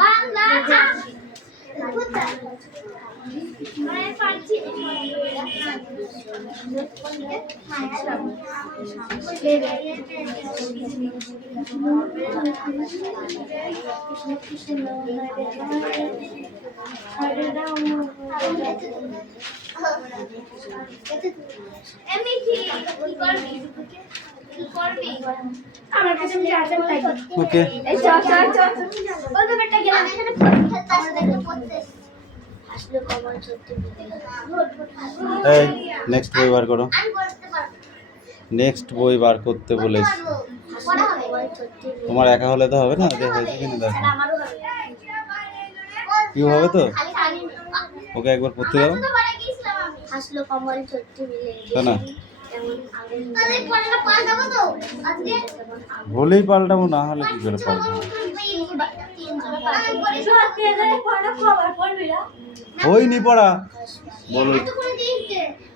বাংলা আমার কাছে আমি চার্জার পাই। ওকে এই চল চল চল ওই তো বেটা গেলাম এখানে খেলতে আসলে দেখো পড়তে আসলে কমল সত্যি এই নেক্সট বই বার করো। আমি পড়তে পারবো। নেক্সট বই বার করতে বলেছি। পড়া হবে সত্যি। তোমার একা হলে তো হবে না, যে হয়েছে কিনা দেখো। স্যার আমারও হবে। কি হবে তো? খালি খালি ওকে একবার পড়তে দাও। তো পড়া গিয়েছিলাম আমি। আসলে কমল সত্যি মিলে তাই না? এমন আগুন তাহলে পড়াটা পাল্টাবো তো আজকে বলেই পাল্টাবো, না হলে কি করে পাল্টাবো? হয়নি পড়া বলো।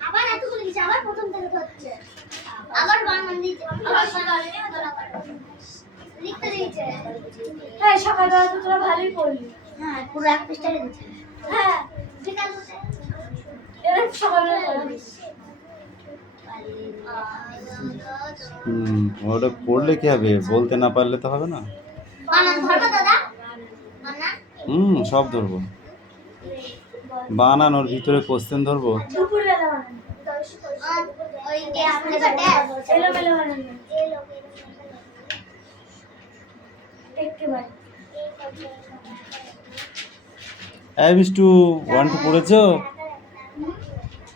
আবার এত করে দিচ্ছে, আবার প্রথম থেকে হচ্ছে, আবার বানান দিচ্ছে, লিখতে দিয়েছে। হ্যাঁ সকালবেলা তো তোরা ভালোই পড়লি। হ্যাঁ পুরো এক পৃষ্ঠায় দিচ্ছে। হ্যাঁ ঠিক আছে এরা সকালবেলা পড়লি। ওটা পড়লে কি হবে? বলতে না পারলে তো হবে না। বানান ধরবা দাদা? বানান সব ধরবো। বানানোর ভিতরে কোশ্চেন ধরবো। দুপুরবেলা বানান। ওই যে আপনি বাটে এলোমেলো বানান। একেবারে এই মিষ্টু 1 2 পড়েছো?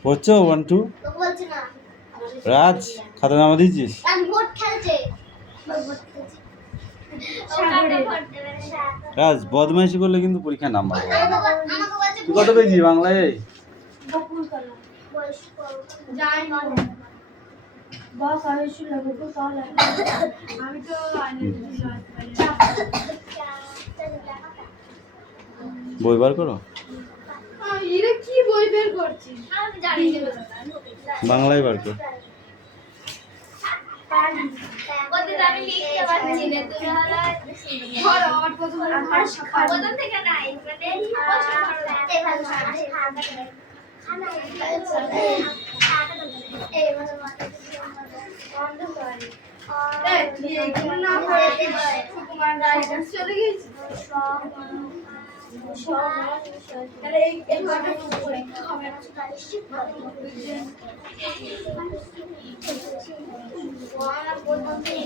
পড়ছো 1 2? তো বলছি না রাজ খাতা নামা দিয়েছিস? আমি ভোট খেলছে সাগরে ভোট দেবে রাজ বদমাইশি করলে কিন্তু পরীক্ষায় নাম্বার পাবে। আমাকে বলছে তুই কত পেয়েছিস বাংলায়? বকুল কলা বয়স জানি না বস আমি শুনলাম বকুল কলা আমি তো বই বার করো। এরা কি বই বের করছিস? আমি জানি বাংলায় বার কর। ওদের আমি লিখতে পারছি না তুই হলো ধরো আমার প্রথম প্রথম থেকে নাই মানে খানা এই মানে বন্ধ করে এই তুই এগুলো না পড়ে সুকুমার রায় চলে গেছে তাহলে এই ঘরটা পরীক্ষা হবে না আমার প্রথম থেকে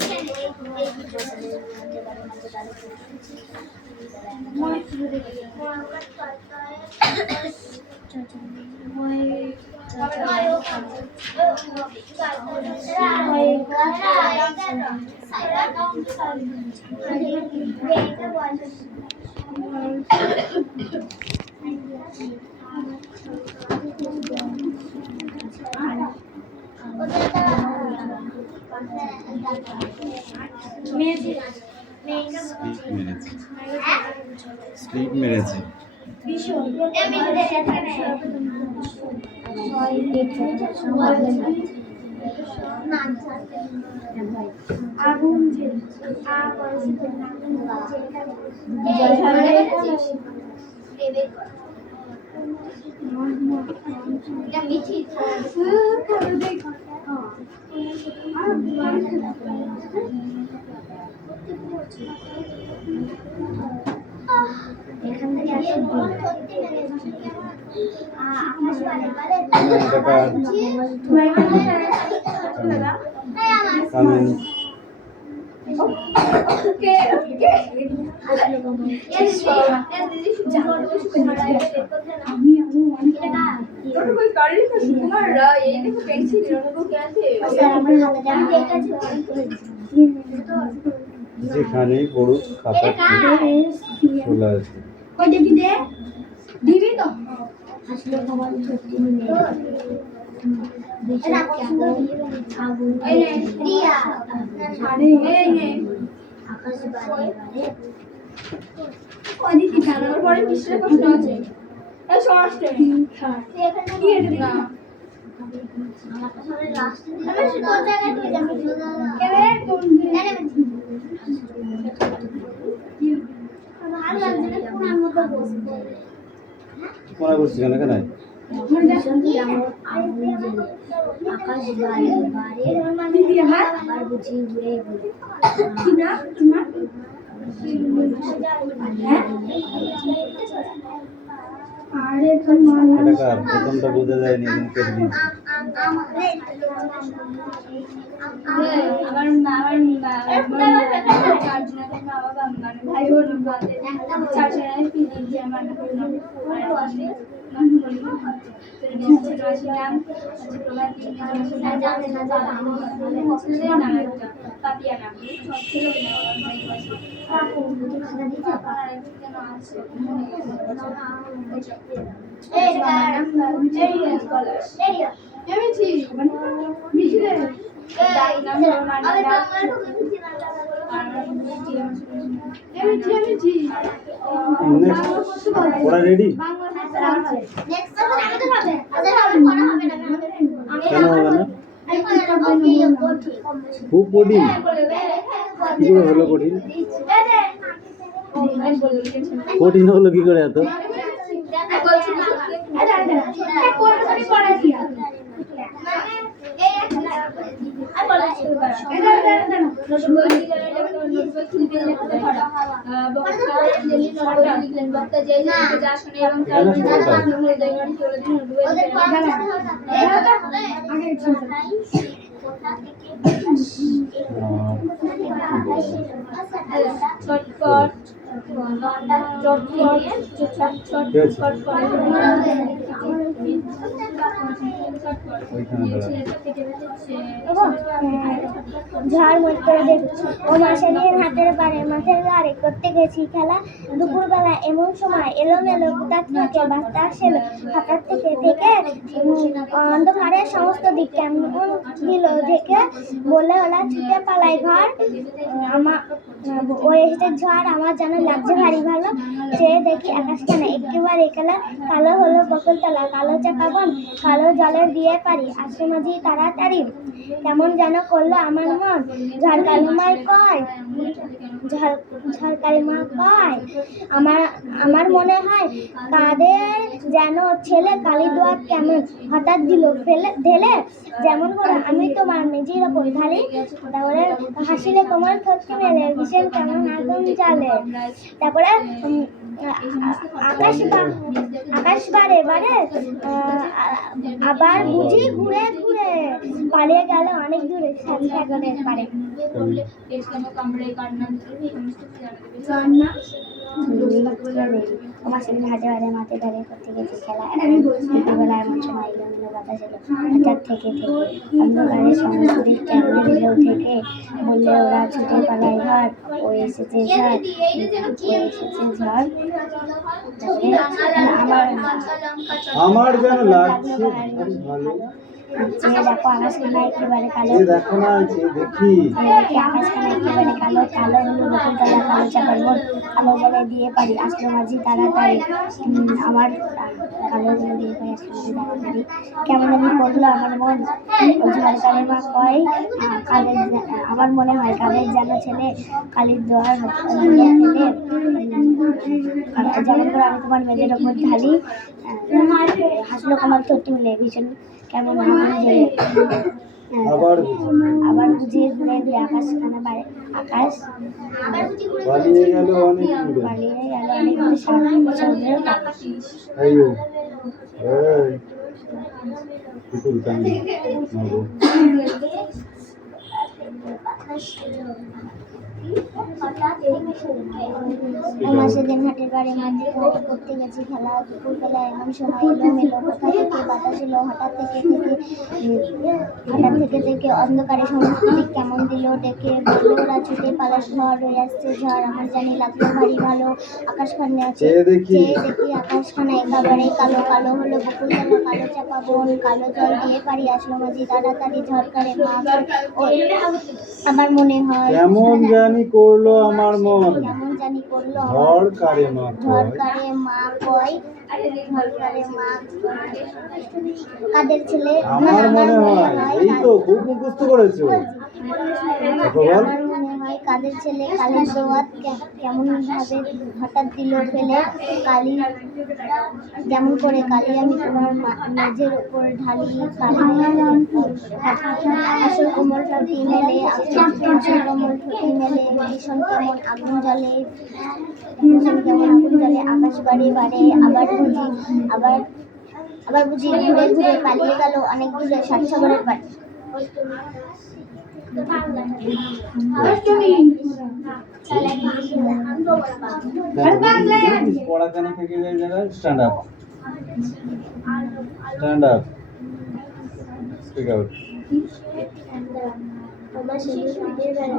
স্লিপ মেরেছে। আগুন এখান থেকে যেখানেই পড়ুক খাতা চলে আসে। দিবি তো আসলে খবর সত্যি নেই বেচারা কেমন আগুন রিয়া সাড়ে এই নে আকাশ বাড়ে বাড়ে ওদিকে জানার পরে মিশ্রে প্রশ্ন আছে এই সমস্যা নেই এখানে কি এটা না আমার কাছে লাস্ট দিন আমি তো জায়গায় তুই যাবি কেন কোন মনে করছিস কেন কেন আকাশ বাড়ে আবার বুঝি ঘুরে আরে তোমার এটা কার প্রথমটা বোঝা যায়নি কিন্তু কেটে দিয়েছি আমার চারজনের বাবা মানে ভাই বোন চারজনের পিজি দিয়ে আমার ওরা রেডি কেন হবে না খুব কঠিন কি করে হলো কঠিন কঠিন হলো কি করে এত ঝড় মধ্যে দেখছি ও মাসালির হাতের বারে মাঠের গাড়ি করতে গেছি খেলা দুপুরবেলা এমন সময় এলোমেলো কোথা থেকে বাতাস এলো হঠাৎ থেকে অন্ধকারে সমস্ত দিক কেমন দিল দেখে বলে ওরা ছুটে পালাই ঘর আমার ও এসে ঝড় আমার যেন লাগছে ভারী ভালো সে দেখি আকাশখানে একেবারে কালো হলো বকুলতলা কালো চাকা বন কালো জলের দিয়ে পারি আসে মাঝি তাড়াতাড়ি কেমন যেন করলো আমার মন ঝড়কালী মা কয় ঝড়কালী মা কয় আমার মনে হয় কাদের যেন ছেলে কালী দোয়া কেমন হঠাৎ দিল ঢেলে যেমন করে আমি তোমার মেজির ওপর ঢালি তারপরে হাসিলে তোমার থতকি মেলে ভীষণ কেমন আগুন জ্বালে তারপরে আকাশ বারে আবার বুঝি ঘুরে ঘুরে পালিয়ে গেল অনেক দূরে সাগরের পারে আমার সেদিন হাটে বাড়ে মাঠে ধারে করতে গেছি খেলা দুপুরবেলা এমন সময় এলোমেলো বাতাস এলো হঠাৎ থেকে অন্ধকারে সমস্ত দিক কেমন দিল থেকে বললে ওরা ছুটে পালায় ঘর ও এসেছে ঝড় আমার যেন লাগছে ভালো দেখো আকাশখানা একেবারে কালো দেখো না দেখি আকাশখানা একেবারে কালো কালো হলো বকুলতলা কালো চাপার বোন কালো জলে দিয়ে পারি আসলো মাঝি তাড়াতাড়ি আমার কালো জলে দিয়ে পারি আসলো মাঝি তাড়াতাড়ি কেমন আমি পড়লো আমার মন ঝড়কালী মা কয় কাদের আমার মনে হয় কাদের যেন ছেলে কালীর দোয়ার এলে যেমন করে আমি তোমার মেয়েদের ওপর ঢালি হাসলো তোমার থটি মিলে ভীষণ কেমন আবার বুঝিয়ে ঘুরে ঘুরে আকাশখানা বাড়ে আকাশ পালিয়ে গেল অনেক দূরে সমুদ্রের আইও এই কুকুর কানে মাগো সেদিন হাটের বাড়ি মাঠে ঘাটে করতে গেছি খেলা দুপুরবেলা এমন সময় এলোমেলো কোথা থেকে বাতাস এলো হঠাৎ থেকে অন্ধকারে সমস্ত দিক কেমন দিল ডেকে বললো ওরা ছুটে পালাস ঝড় হয়ে আসছে ঝড় আমার জানি লাগলো ভারী ভালো আকাশখানে আছে দেখি আকাশখানা একেবারে কালো কালো হলো বকুলতলা কালো চাপা বন কালো জল দিয়ে পারি আসলো মাঝি তাড়াতাড়ি ঝড়কারে মা আমার মনে হয় কেমন জানি করলো আমার মন কেমন জানি করলো ঝড়কারে মা কয় কাদের ছেলে আমার মনে হয় এই তো খুব মুখস্থ করেছো আমার মনে হয় হয় কাদের ছেলে কালির দোয়াত কেমন ভাবে হঠাৎ দিল ফেলে কালি যেমন করে কালি আমি তোমার মেঝের উপর ঢালি কালি আসল কোমল ঠোঁটি মেলে আসল কোমল ঠোঁটি মেলে ভীষণ কেমন আগুন জ্বলে আকাশ বাড়ে বাড়ে আবার বুঝি ঘুরে ঘুরে পালিয়ে গেল অনেক দূরে 60 সাগরের পাড়ে। পড়া কেন থেকে যায় জায়গায় স্ট্যান্ড আপ স্পিক আউট। আমার সেদিন রাতের বেলা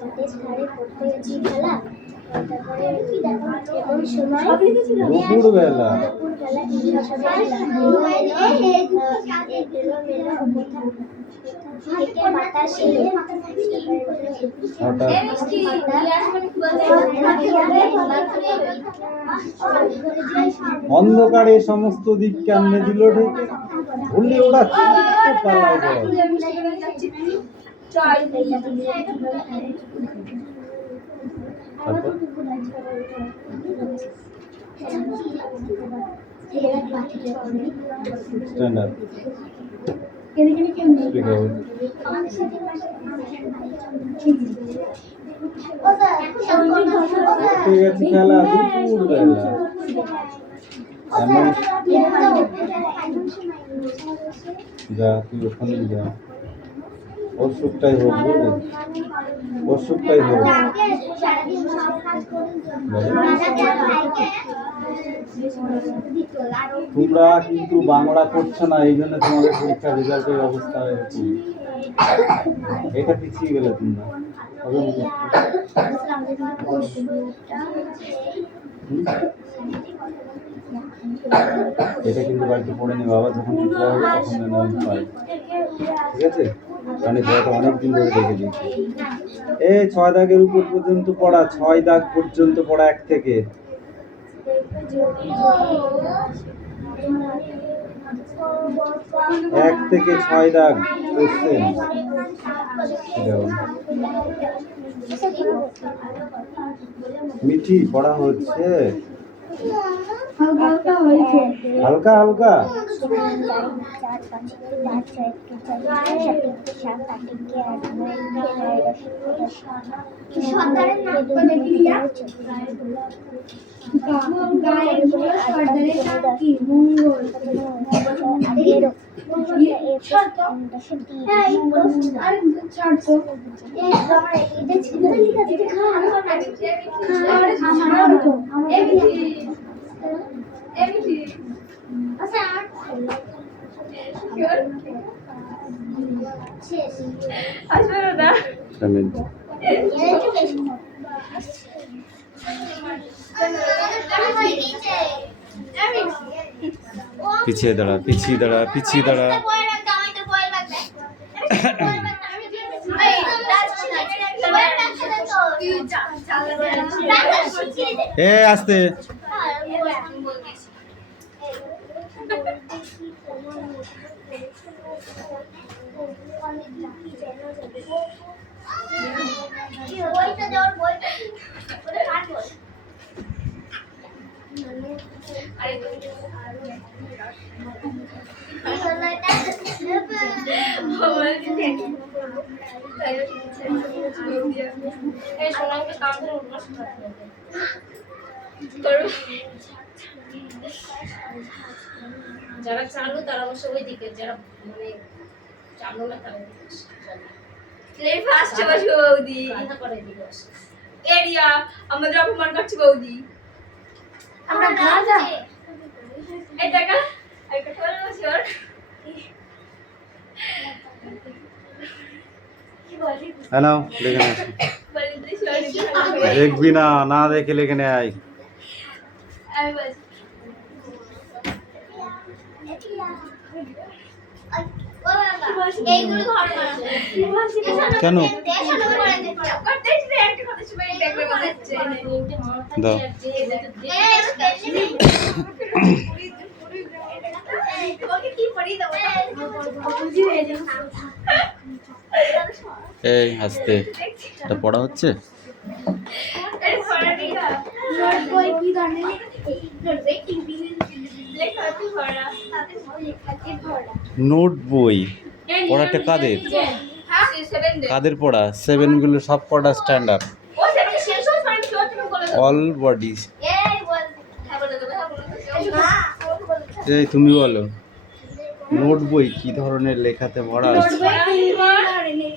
রাতের ধারে পড়তে গেছি খেলা তারপরে এমন সময় দুপুরবেলা অন্ধকারে সমস্ত দিক কেমনে দিল ঢেকে বললে ওরা চিনতে পালায় গেল। তারপর স্ট্যান্ড আপ স্পিক আউট। ঠিক আছে খেলা দুপুরবেলা এমন যা তুই ওখানে যা ওর সুখটাই হোক বুঝলি ওর সুখটাই হোক। তোমরা কিন্তু বাংলা করছো না এই জন্য তোমাদের পরীক্ষার রেজাল্টের অবস্থা হয়েছে। এটা পিছিয়ে গেলে তোমরা এটা কিন্তু বাড়িতে পড়ে নি বাবা যখন টিচার হবে তখন যেন আমি পাই ঠিক আছে কারণ এটা অনেক দিন ধরে দেখে দিচ্ছি। এই 6 দাগের উপর পর্যন্ত পড়া 6 দাগ পর্যন্ত পড়া 1 থেকে 6 দাগ কোশ্চেন। মিঠি পড়া হচ্ছে হালকা হালকা পিছিয়ে দাঁড়া পিছিয়ে দাঁড়া পিছিয়ে দাঁড়া। এ আস্তে যারা চালু তারা অবশ্য ওই দিকে যারা মানে চালু না তারা ফার্স্ট বসে বৌদি এরিয়া আমাদের অপমান করছে বৌদি আমরা গাজা এই টাকা একটা করে বসর হ্যালো লিখে নে দেখবি না না দেখে লিখে নে আই আমি বলছি কেন দাও এই হাসতে, এটা পড়া হচ্ছে। এই ভরা দিঘা নোট বই কি ধরনের নোট বই লেখাতে ভরা লেখাতে ভরা নোট বই পড়াটা কাদের? হ্যাঁ 7 কাদের পড়া? 7 গুলো সব পড়া স্ট্যান্ডার্ড, ও সেটা শেষ হয় মানে কি তুমি বলে দাও অল বডিজ। এই বল হ্যাঁ বলে দাও হ্যাঁ বলে দাও এই তুমি বলো, নোট বই কি ধরনের লেখাতে ভরা নোট আছে? বই কি ধরনের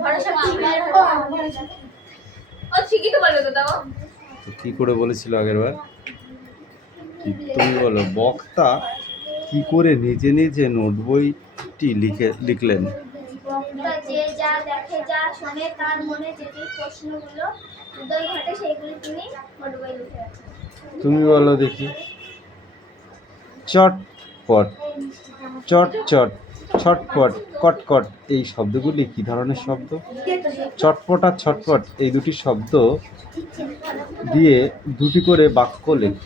ভরা সব ভরা ও ঠিকই তো বলে দাও তো কি করে বলেছিল আগের বার? তুমি বলো, বক্তা কি করে নিজে নিজে নোট বইটি লিখলেন? বক্তা যে যা দেখে যা শোনে তার মনে যে যে প্রশ্নগুলো উদয় ঘটে সেইগুলি তিনি নোট বই লিখে রাখেন। তুমি বলো দেখি। চটপট, চটচট, ছটপট, কটকট এই শব্দগুলি কি ধরনের শব্দ? চটপট আর ছটপট এই দুটি শব্দ দিয়ে দুটি করে বাক্য লেখ।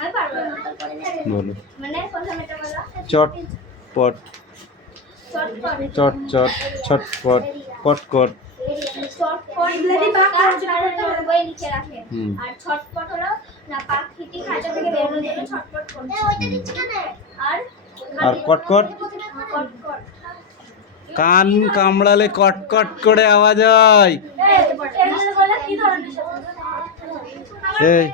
আমি পারবো না। বলো। মানে প্রথমে এটা বলো চটপট, চটচট, ছটপট, কটকট। চটপট যদি নোট বই লিখে রাখে হুম। আর ছটপট হলো না পাখিটি খাঁচা থেকে বেরোনোর জন্য ছটপট করছে আর কটকট, কটকট কান কামড়ালে কটকট করে আওয়াজ হয়। কি ধরনের শব্দ? এই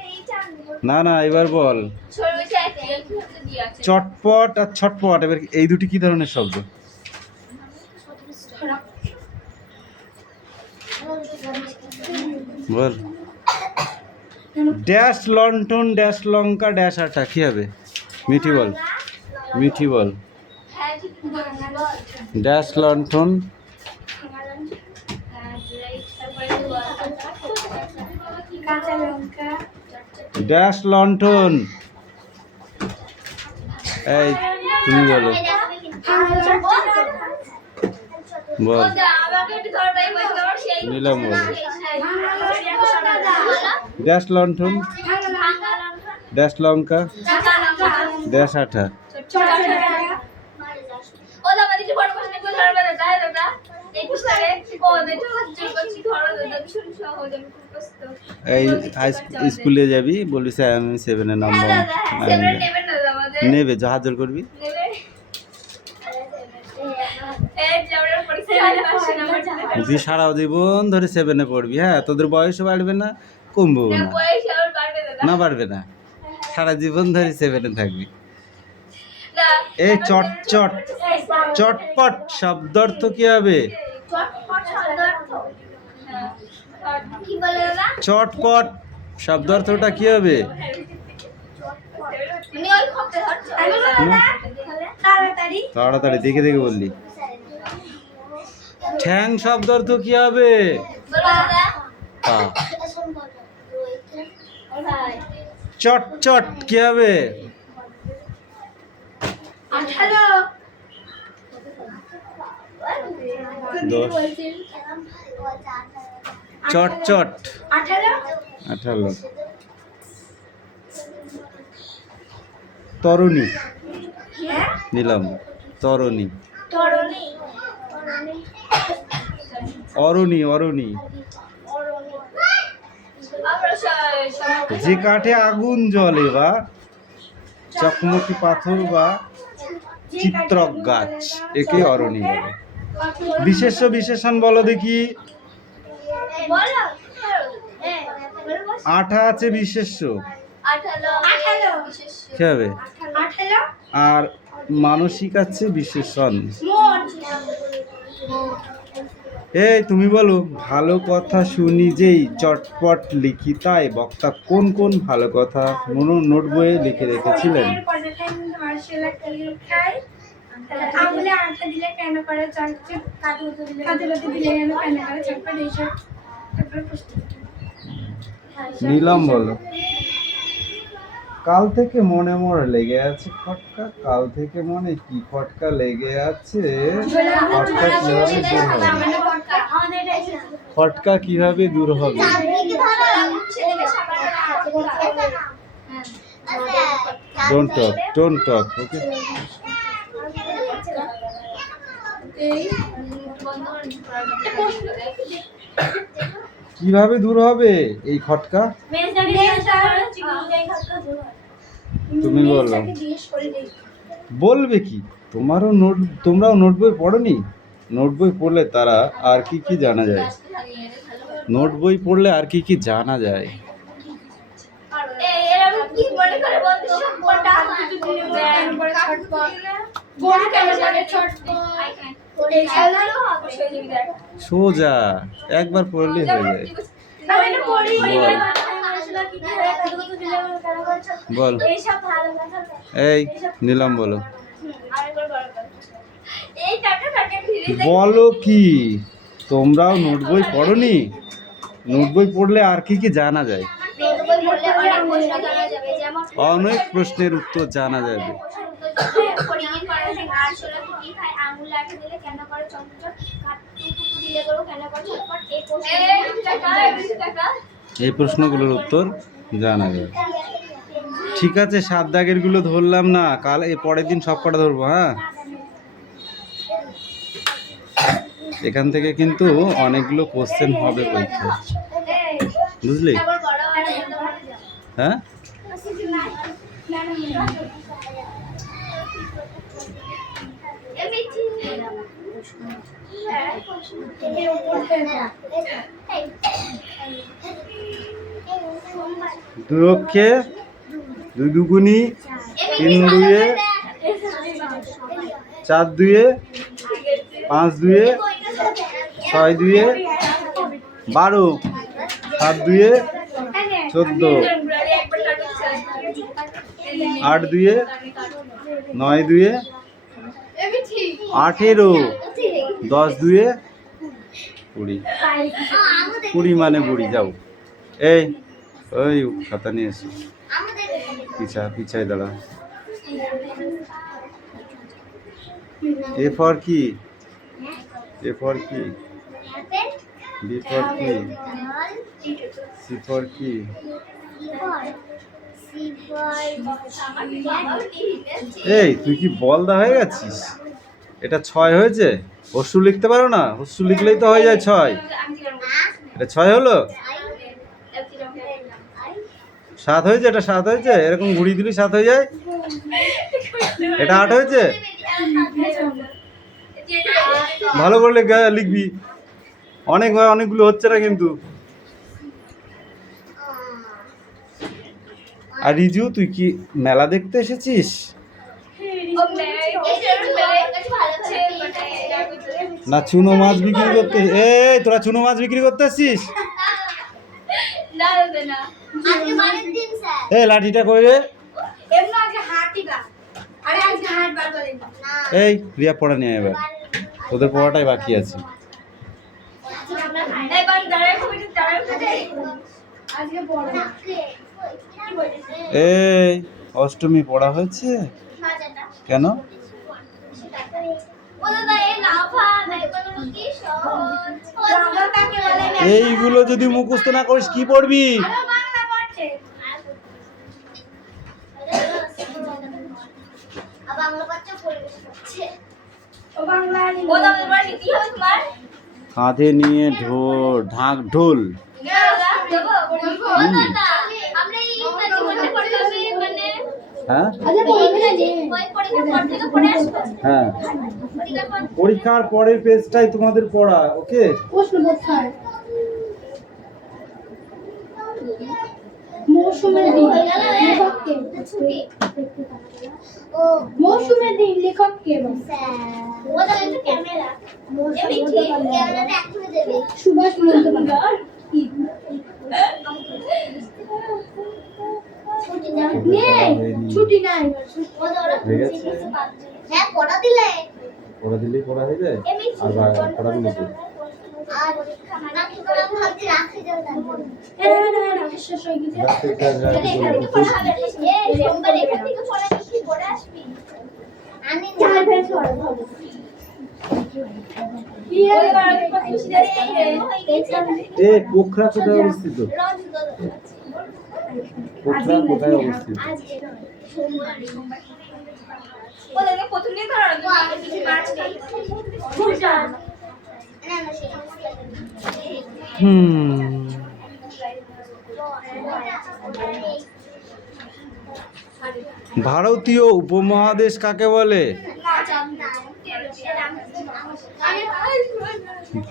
না না, এবার বল। ছোট হচ্ছে একটু হতে দিয়ে আছে চটপট আর ছটপট এবার এই দুটি কি ধরনের শব্দ? বল। ড্যাশ লন্ঠন, ড্যাশ লঙ্কা, ড্যাশ আটা কি হবে? মিঠি বল, মিঠি বল। হ্যাঁ ঠিক বল ড্যাশ লন্ঠন, কাঁচা লঙ্কা ড্যাশ লন্ঠন। এই তুমি বলো, বল। নিলাম বল। ড্যাশ লন্ঠন, ড্যাশ লঙ্কা, ড্যাশ আটা। এই স্কুলে যাবি, বলবি স্যার আমি 7 এর নাম্বার নেবে, হাজার করবি। তুই সারা জীবন ধরে 7 এ পড়বি, হ্যাঁ তোদের বয়সও বাড়বে না, কমবেও না। না বাড়বে না, সারা জীবন ধরে 7 এ থাকবি। এই চটচট, চটপট শব্দ অর্থ কি হবে? চটপট শব্দ অর্থটা কি হবে? তাড়াতাড়ি দেখে দেখে বললি। ঠ্যাং শব্দ অর্থ কি হবে? পা। চটচট কি হবে? দশ। চটচট 18। তরুণী নিলাম, তরুণী। অরণি, অরণি যে কাঠে আগুন জ্বলে বা চকমকি পাথর বা চিত্রক গাছ, একে অরণি বলে। বিশেষ্য বিশেষণ বলো দেখি। আঠা আছে বিশেষ্য, কি হবে? আর মানসিক আছে বিশেষণ। এই তুমি বলো, ভালো কথা শুনি যেই চটপট লিখি তাই বক্তা কোন কোন ভালো কথা নোট বইয়ে লিখে রেখেছিলেন? আঙুলে আঠা দিলে কেন করে চটচট, কাঁদুলতে দিলে কেন করে চটপট, এইসব নিলাম বলো। কাল থেকে মনে মনে লেগে আছে খটকা, কাল থেকে মনে কি খটকা লেগে আছে, খটকা কিভাবে দূর হবে? খটকা কিভাবে দূর হবে? ডোন্ট টক, ওকে। কিভাবে দূর হবে এই খটকা? তুমি বলো। বলবে কি? তোমরাও নোট বই পড়োনি? নোট বই পড়লে তারা আর কি কি জানা যায়? নোট বই পড়লে আর কি কি জানা যায়? সোজা একবার পড়লেই হয়ে যায়। বল। এই নিলাম বলো। বলো কি? তোমরাও নোট বই পড়োনি? নোট বই পড়লে আর কি কি জানা যায়? অনেক প্রশ্নের উত্তর জানা যাবে। এই প্রশ্নগুলোর উত্তর জানা যাবে। ঠিক আছে, 7 দাগের গুলো ধরলাম না, কাল এই পরের দিন সব কটা ধরবো। হ্যাঁ, এখান থেকে কিন্তু অনেকগুলো কোশ্চেন হবে পরীক্ষায়, বুঝলি? হ্যাঁ, দুরক্ষে 2 দুগুনি 3 দুয়ে 4 দুয়ে 5 দুয়ে 6 দুয়ে 12 7 দুয়ে 14 8 দুয়ে 9 দুয়ে 18 10 দুয়ে 20 20 মানে বুড়ি। যাও, এই ওই খাতা নিয়ে এসো, পিছায় দাঁড়া। এ ফর কি? এ ফর কি? বি ফর কি? সি ফর কি? এই তুই কি বলদা হয়ে গেছিস? এটা 6 হয়েছে। হস্যু লিখতে পারো না? হস্যু লিখলেই তো হয়ে যায় 6। এটা 6 হলো। 7 হয়েছে। এটা 7 হয়েছে। এরকম ঘুরি দিলে 7 হয়ে যায়। এটা 8 হয়েছে। ভালো করে লিখবি। অনেকগুলো হচ্ছে না কিন্তু। আর রিজু, তুই কি মেলা দেখতে এসেছিস? না চুনো মাছ বিক্রি করতে? এই তোরা চুনো মাছ বিক্রি করতে এসেছিস? এই লাঠিটা কই রে? এই রিয়া পড়া নিয়ে এবার, তোদের পড়াটাই বাকি আছে। এই অষ্টমী পড়া হয়েছে কেন? এইগুলো যদি মুখস্থ না করিস কি পড়বি? কাঁধে নিয়ে ঢাক ঢোল। হ্যাঁ, হ্যাঁ, পরীক্ষার পরের পেজটাই তোমাদের পড়া। ওকে, মৌসুমের দিন লেখক কে? সুভাষ মুখোপাধ্যায়। ছুটি নাই। হ্যাঁ, পড়া দিলেই পড়া হয়ে যায়। আর পড়াগুলো কি? পোখরা কোথায় অবস্থিত? পোখরা কোথায় অবস্থিত? ওদেরকে প্রথম দিন ধরো তুমি মার্চ নেই ভারতীয় উপমহাদেশ কাকে বলে?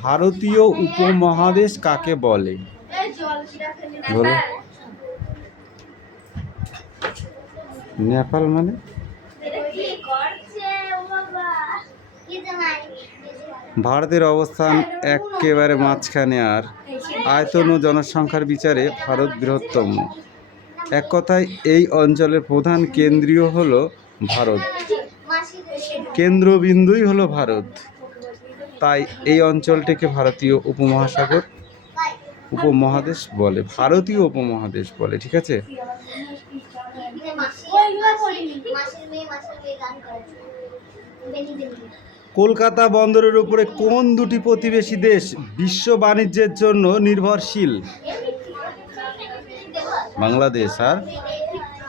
ভারতীয় উপমহাদেশ কাকে বলে? বলো। নেপাল মানে? ভারতের অবস্থান একেবারে মাঝখানে, আর আয়তন ও জনসংখ্যার বিচারে ভারত বৃহত্তম। এক কথায় এই অঞ্চলের প্রধান কেন্দ্রীয় হলো ভারত, কেন্দ্রবিন্দুই হলো ভারত। তাই এই অঞ্চলটিকে ভারতীয় উপমহাদেশ বলে, ভারতীয় উপমহাদেশ বলে। ঠিক আছে। কলকাতা বন্দরের উপরে কোন দুটি প্রতিবেশী দেশ বিশ্ব বাণিজ্যের জন্য নির্ভরশীল? বাংলাদেশ আর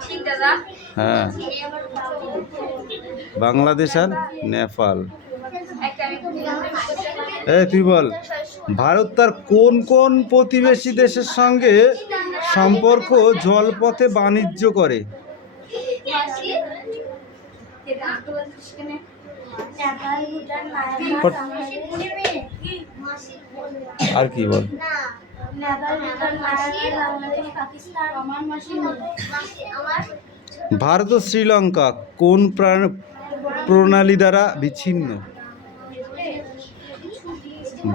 ঠিক দাদা হ্যাঁ, বাংলাদেশ আর নেপাল। তুই বল, ভারত তার কোন কোন প্রতিবেশী দেশের সঙ্গে সম্পর্ক জলপথে বাণিজ্য করে? আর কি বল? ভারত ও শ্রীলঙ্কা কোন প্রণালী দ্বারা বিচ্ছিন্ন?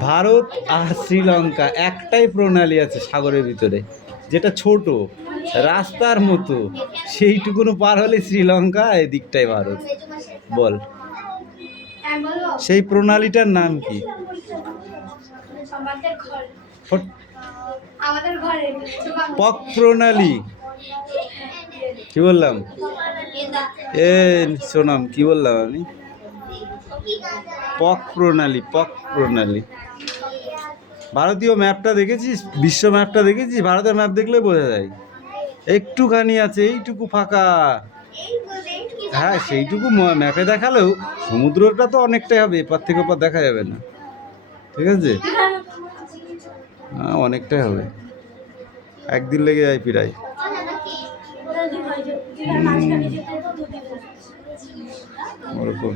ভারত আর শ্রীলঙ্কা একটাই প্রণালী আছে সাগরের ভিতরে, যেটা ছোট রাস্তার মতো, সেইটুকুনো পার হলে শ্রীলঙ্কা, এদিকটাই ভারত। বল, সেই প্রণালীটার নাম কি? পক প্রণালী। কি বললাম? সোনাম, কি বললাম আমি? পক প্রণালী, পক প্রণালী। ভারতীয় ম্যাপটা দেখেছিস? বিশ্ব ম্যাপটা দেখেছিস? ভারতের ম্যাপ দেখলে বোঝা যায় একটুখানি আছে, এইটুকু ফাঁকা। হ্যাঁ, সেইটুকু ম্যাপে দেখালেও সমুদ্রটা তো অনেকটাই হবে, এপার থেকে ওপার দেখা যাবে না। ঠিক আছে, হ্যাঁ অনেকটাই হবে, একদিন লেগে যায় প্রায়। ওরকম।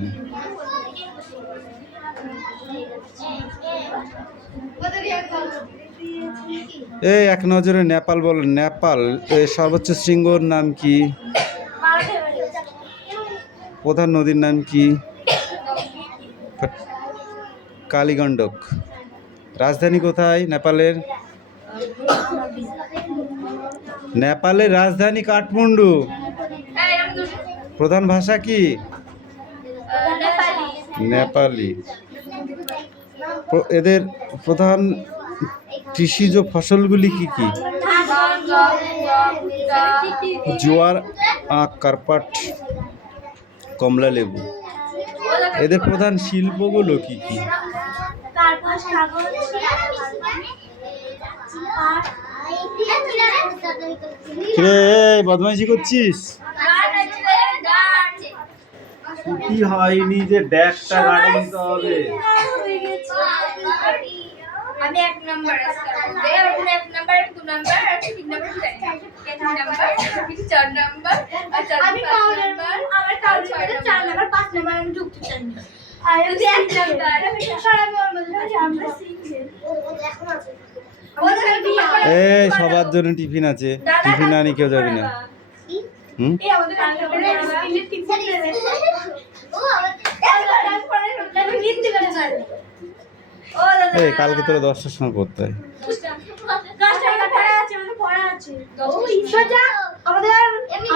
এই এক নজরে নেপাল বল। নেপাল সর্বোচ্চ শৃঙ্গর নাম কি? প্রধান নদীর নাম কি? কালীগণ্ডক। রাজধানী কোথায় নেপালের? নেপালের রাজধানী কাঠমান্ডু। প্রধান ভাষা কি? নেপালি। এদের প্রধান কৃষিজ ফসলগুলি কি কি? জোয়ার, আখ, কার্পাট, কমলা লেবু। এদের প্রধান শিল্পগুলো কি কি? বদমাইশি করছিস? ছুটি হয়নি যে ব্যাগটা গাড়ি নিতে হবে। আমি এক নাম্বার এক নাম্বার, দু নাম্বার, আর তিন নাম্বার, তিন নাম্বার, চার নাম্বার, আর চার আমি নাম্বার, আমার কাউন্ট করে 4 নাম্বার 5 নাম্বার আমি ঢুকতে চাই না। আর তুই এক নাম্বার, আমি সরাবো ওর মধ্যে আমরা সিঙ্গেল। এই সবার জন্য টিফিন আছে, টিফিন আনি কেউ যাবি না। হুম, এই আমাদের স্কিলের টিচার দেবে ও আমাদের নিতে পারে স্যার। ও দাদা এই কালকে তোরা 10টার সময় করতে হয়। 10 টাকা পড়া আছে, আমাদের পড়া আছে। ও সোজা আমাদের এমনি